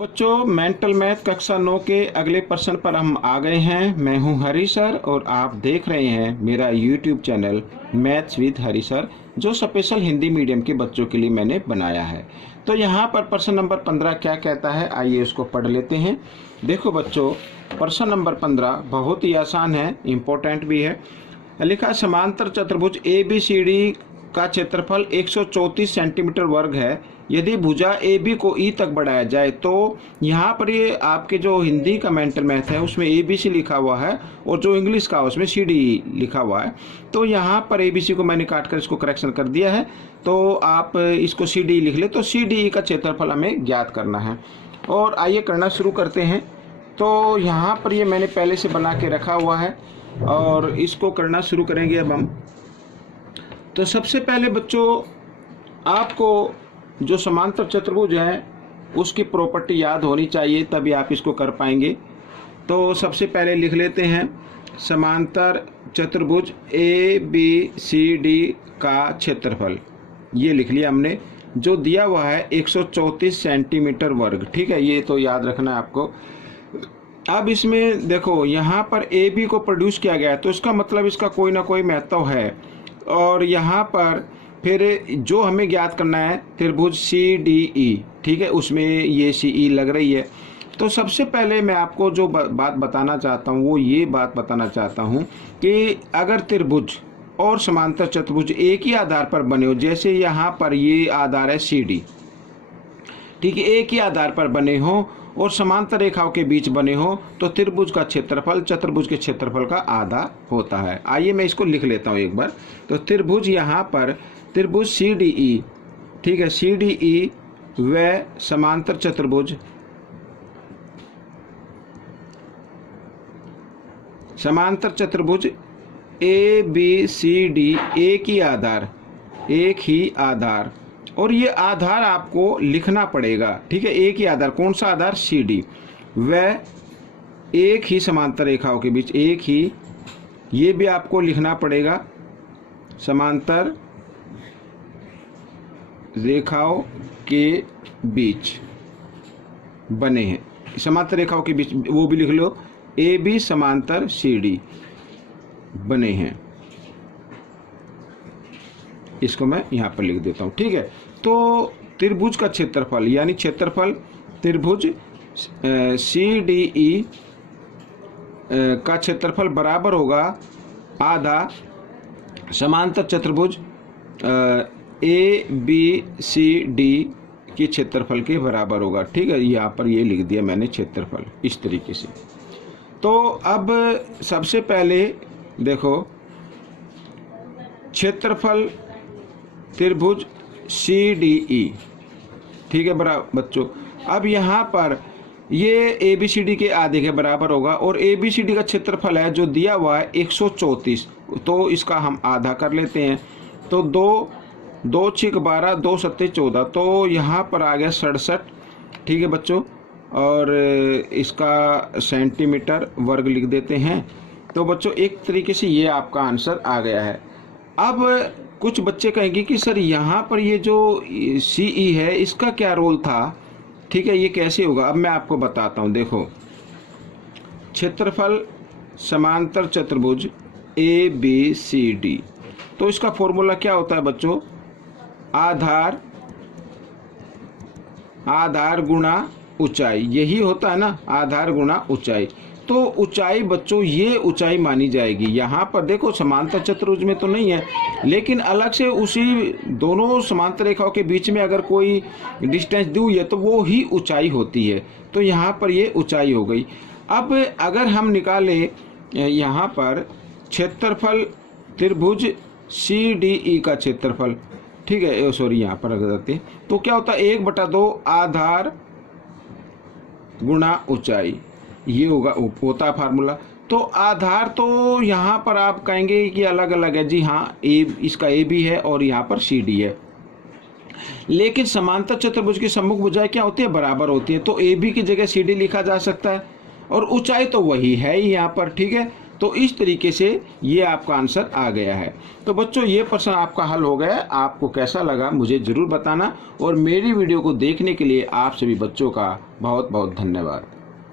बच्चों, mental math कक्षा 9 के अगले प्रश्न पर हम आ गए हैं। मैं हूं हरी सर और आप देख रहे हैं मेरा YouTube channel maths with Hari sir, जो स्पेशल हिंदी मीडियम के बच्चों के लिए मैंने बनाया है। तो यहां पर प्रश्न नंबर 15 क्या कहता है, आइए उसको पढ़ लेते हैं। देखो बच्चों, प्रश्न नंबर 15 बहुत ही आसान है, इम्पोर्टेंट भी है। लिखा समांतर चतुर्भुज ABCD का क्षेत्रफल 134 सेंटीमीटर वर्ग है। यदि भुजा AB को E तक बढ़ाया जाए तो यहाँ पर ये आपके जो हिंदी का मेंटल मैथ है उसमें ABC लिखा हुआ है और जो इंग्लिश का उसमें CDE लिखा हुआ है। तो यहाँ पर ABC को मैंने काट कर इसको करेक्शन कर दिया है, तो आप इसको CDE लिख ले। तो CDE का क्षेत्रफल हमें ज्ञात करना है और आइए करना शुरू करते हैं। तो यहाँ पर ये मैंने पहले से बना के रखा हुआ है और इसको करना शुरू करेंगे अब हम। तो सबसे पहले बच्चों, आपको जो समांतर चतुर्भुज है उसकी प्रॉपर्टी याद होनी चाहिए, तभी आप इसको कर पाएंगे। तो सबसे पहले लिख लेते हैं समांतर चतुर्भुज ABCD का क्षेत्रफल, ये लिख लिया हमने, जो दिया हुआ है 134 सेंटीमीटर वर्ग। ठीक है, ये तो याद रखना है आपको। अब इसमें देखो, यहाँ पर AB को प्रोड्यूस किया गया है तो इसका मतलब इसका कोई ना कोई महत्व है। और यहाँ पर फिर जो हमें ज्ञात करना है त्रिभुज CDE, ठीक है, उसमें ये CE लग रही है। तो सबसे पहले मैं आपको जो बात बताना चाहता हूँ वो ये बात बताना चाहता हूँ कि अगर त्रिभुज और समांतर चतुर्भुज एक ही आधार पर बने हो, जैसे यहाँ पर ये आधार है CD, ठीक है, एक ही आधार पर बने हो और समांतर रेखाओं के बीच बने हो, तो त्रिभुज का क्षेत्रफल चतुर्भुज के क्षेत्रफल का आधा होता है। आइए मैं इसको लिख लेता हूँ एक बार। तो त्रिभुज, यहाँ पर त्रिभुज CDE, ठीक है, CDE व समांतर चतुर्भुज, समांतर चतुर्भुज ABCD एक ही आधार और ये आधार आपको लिखना पड़ेगा। ठीक है, एक ही आधार, कौन सा आधार? CD, व एक ही समांतर रेखाओं के बीच, एक ही, ये भी आपको लिखना पड़ेगा, समांतर रेखाओं के बीच बने हैं, समांतर रेखाओं के बीच वो भी लिख लो, AB समांतर CD बने हैं। इसको मैं यहाँ पर लिख देता हूँ। ठीक है, तो त्रिभुज का क्षेत्रफल यानी क्षेत्रफल त्रिभुज CDE का क्षेत्रफल बराबर होगा आधा समांतर चतुर्भुज ABCD के क्षेत्रफल के बराबर होगा। ठीक है, यहाँ पर ये लिख दिया मैंने क्षेत्रफल इस तरीके से। तो अब सबसे पहले देखो, क्षेत्रफल त्रिभुज CDE, ठीक है बराबर बच्चों। अब यहाँ पर ये ABCD के आधे के बराबर होगा और ABCD का क्षेत्रफल है जो दिया हुआ है 134, तो इसका हम आधा कर लेते हैं। तो 2 6 12 2 7 14, तो यहाँ पर आ गया 67। ठीक है बच्चों, और इसका सेंटीमीटर वर्ग लिख देते हैं। तो बच्चों एक तरीके से ये आपका आंसर आ गया है। अब कुछ बच्चे कहेंगे कि सर यहाँ पर ये जो CE है इसका क्या रोल था, ठीक है, ये कैसे होगा? अब मैं आपको बताता हूँ। देखो, क्षेत्रफल समांतर चतुर्भुज ABCD, तो इसका फॉर्मूला क्या होता है बच्चों? आधार गुणा ऊंचाई, यही होता है ना, आधार गुणा ऊंचाई। तो ऊंचाई बच्चों, ये ऊंचाई मानी जाएगी। यहाँ पर देखो समांतर चतुर्भुज में तो नहीं है, लेकिन अलग से उसी दोनों समांतर रेखाओं के बीच में अगर कोई डिस्टेंस दी हुई है तो वो ही ऊंचाई होती है। तो यहाँ पर ये ऊंचाई हो गई। अब अगर हम निकाले यहाँ पर क्षेत्रफल त्रिभुज CDE का क्षेत्रफल, ठीक है, सॉरी यहाँ पर रख देते हैं, तो क्या होता है 1/2 आधार गुणा ऊंचाई, ये होता फार्मूला। तो आधार तो यहाँ पर आप कहेंगे कि अलग अलग है, जी हाँ, इसका AB है और यहाँ पर CD है, लेकिन समांतर चतुर्भुज की सम्मुख भुजाएं क्या होती है? बराबर होती है। तो AB की जगह CD लिखा जा सकता है और ऊंचाई तो वही है ही यहाँ पर। ठीक है, तो इस तरीके से ये आपका आंसर आ गया है। तो बच्चों ये प्रश्न आपका हल हो गया। आपको कैसा लगा मुझे ज़रूर बताना और मेरी वीडियो को देखने के लिए आप सभी बच्चों का बहुत बहुत धन्यवाद।